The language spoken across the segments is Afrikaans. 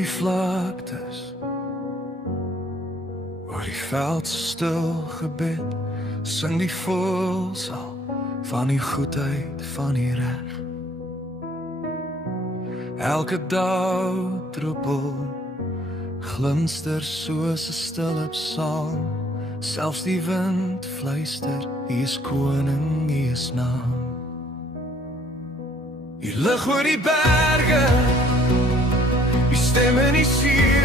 die vlaktes, oor die veld stil gebed, sing die voëls al van die goedheid van die reg. Elke dauwdruppel glinster soos 'n stille psalm, selfs die wind fluister, hy is koning, hy is naam. Die lig oor die berge, die stem in die see,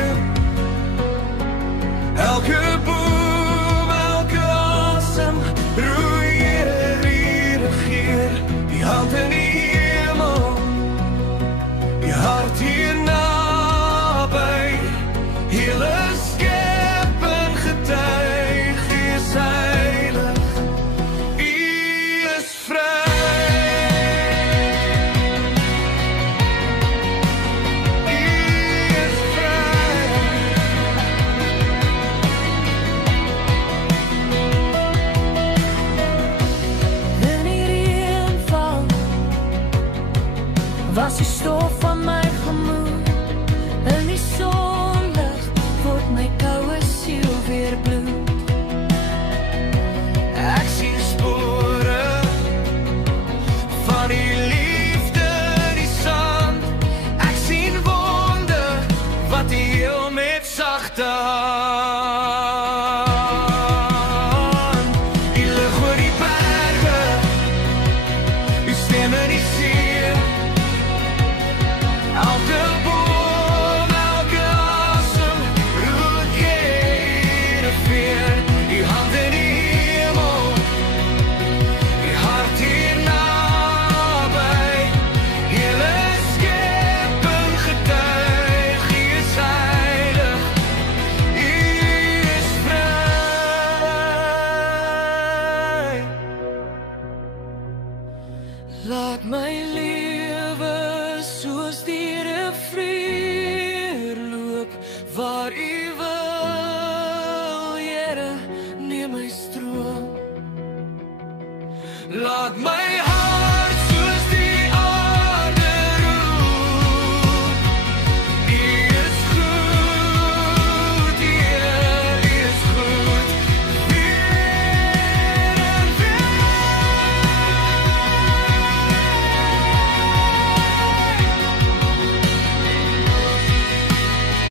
elke boom, elke asem, roei Here, wie regeer, die hand in die hemel, die hart hier naby, hele skepping getuig, U is heilig, U is vry. Was die stof van my gemoed, in die sonlig word my koue siel weer bloed. Ek sien spore van die liefde in die sand, ek sien wonde wat die heel met sagte hand. Die lig oor die berge, die stem in die see, elke boom, elke asem, roep Here weer, die hand in die hemel, die hart hier naby, hele skepping getuig, U is heilig, U is vry. Laat my lewe soos die rivier loop, waar U